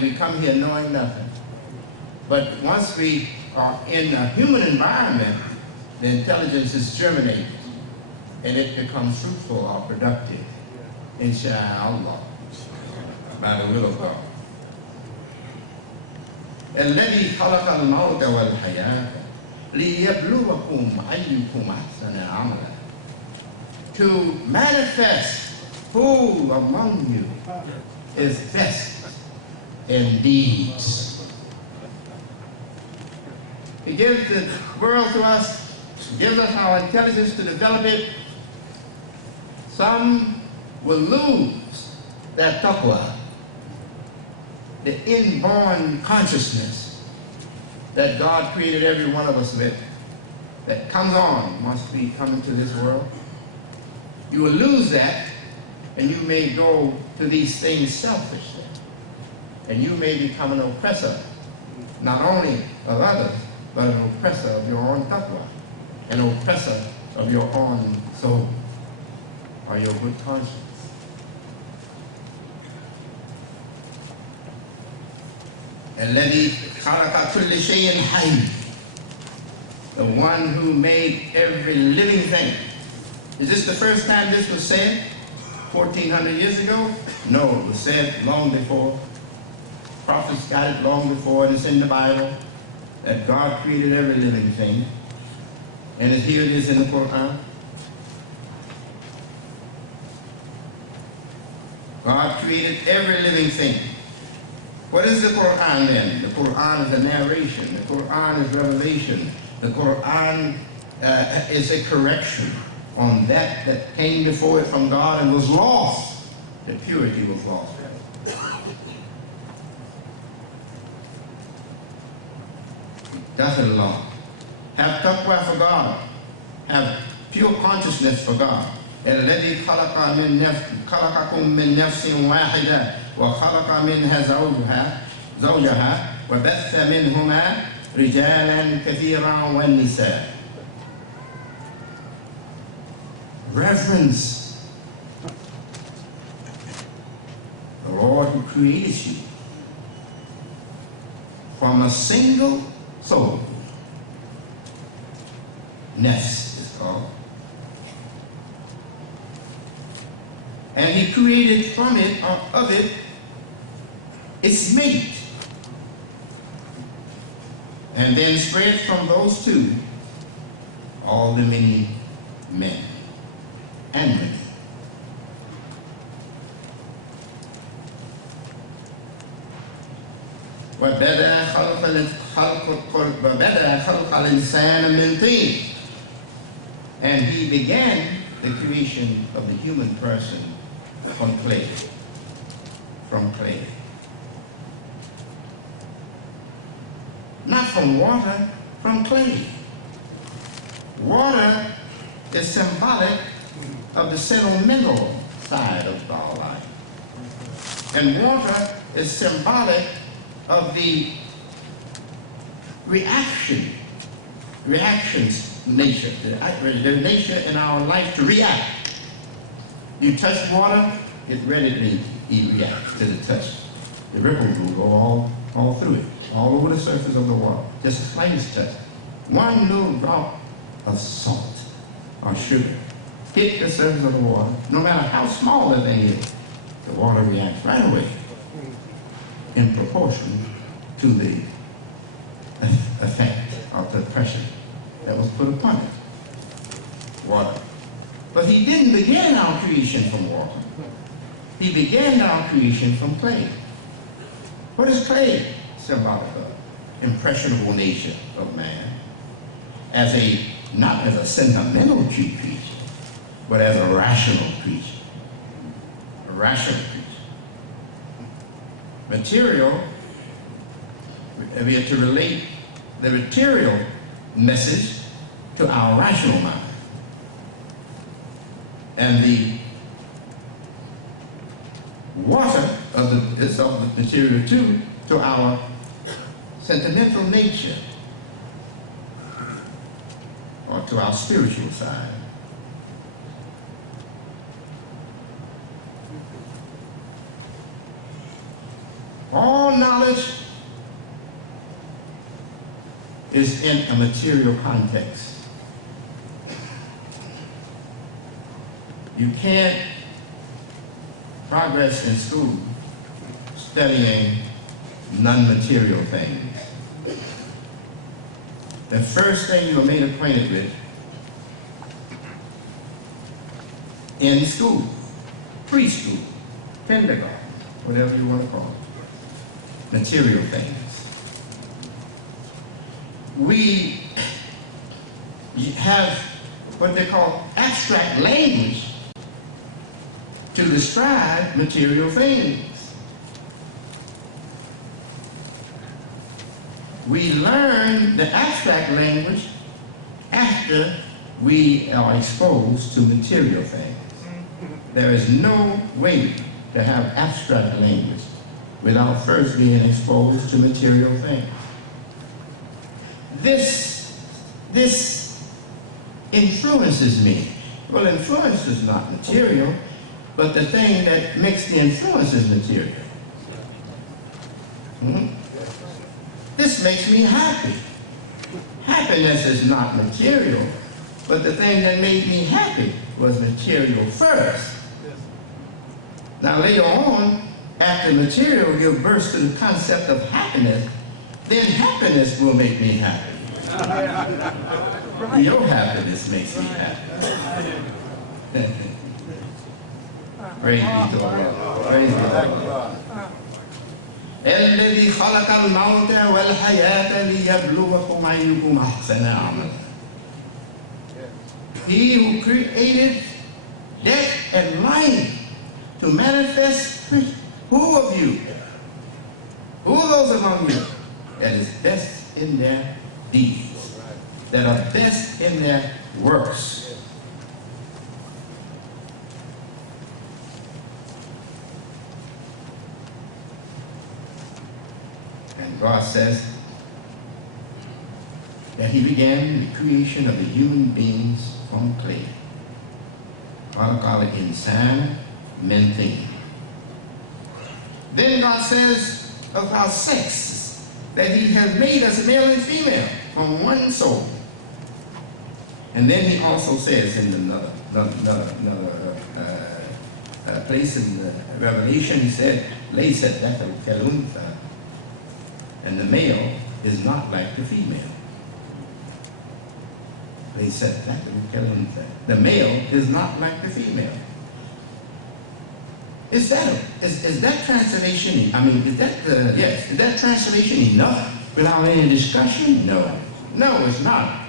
We come here knowing nothing. But once we are in a human environment, the intelligence is germinated and it becomes fruitful or productive, insha'Allah, by the will of God. الذي خلق الموت والحياة ليبلوكم أيكم أحسن عملا. To manifest who among you is best in deeds. He gives the world to us, gives us our intelligence to develop it. Some will lose that taqwa, the inborn consciousness that God created every one of us with, that comes on once we come into this world. You will lose that, and you may go to these things selfishly. And you may become an oppressor, not only of others, but an oppressor of your own taqwa, an oppressor of your own soul, or your good conscience. الذي خلق كل شيء حي, the one who made every living thing. Is this the first time this was said? 1400 years ago? No, it was said long before. Prophets got it long before, and it's in the Bible that God created every living thing. And here it is in the Quran. God created every living thing. What is the Quran then? The Quran is a narration. The Quran is revelation. The Quran is a correction on that came before it from God and was lost. The purity was lost. That's Allah. Have taqwa for God. Have pure consciousness for God. الذي خلقكم من نفس واحدة وخلق منها زوجها وبث منهما رجالا كثيرا والنساء. Reverence the Lord who created you from a single soul. Nefs is called. And he created from it, or of it, its mate. And then spread from those two all the many men and women. وبدأ خلق الإنسان من طين. And he began the creation of the human person from clay. Not from water, from clay. Water is symbolic of the sentimental side of our life. And water is symbolic of the reactions nature, the nature in our life to react. You touch water, it readily reacts to the touch. The ripples will go all through it, all over the surface of the water. Just a slightest touch. One little drop of salt or sugar hit the surface of the water, no matter how small the thing is, the water reacts right away in proportion to the effect of the pressure that was put upon it. Water. But he didn't begin our creation from water. He began our creation from clay. What is clay symbolic of? Impressionable nature of man. Not as a sentimental creature, but as a rational creature. A rational creature. Material, we have to relate the material message to our rational mind. And the water is of the material too, to our sentimental nature, or to our spiritual side. All knowledge is in a material context. You can't progress in school studying non-material things. The first thing you are made acquainted with in school, preschool, kindergarten, whatever you want to call it, material things. We have what they call abstract language to describe material things. We learn the abstract language after we are exposed to material things. There is no way to have abstract language without first being exposed to material things. This influences me. Well, influence is not material, but the thing that makes the influence is material. This makes me happy. Happiness is not material, but the thing that made me happy was material first. Now later on, after material gives birth to the concept of happiness, then happiness will make me happy. Your happiness makes me happy. Praise be to Allah. Praise be to Allah. الذي خلق الموت والحياة ليبلوكم أيكم أحسن عملا. He who created death and life to manifest who of you, who are those among you that is best in their deeds, that are best in their works. And God says that He began the creation of the human beings from clay. God called it insan min tin. Then God says of our sex that He has made us male and female from one soul. And then He also says in another place in the Revelation, He said, "Laysa dhakaru kal-untha," and the male is not like the female. Laysa dhakaru kal-untha. The male is not like the female. Is that translation? I mean, is that translation enough without any discussion? No, it's not.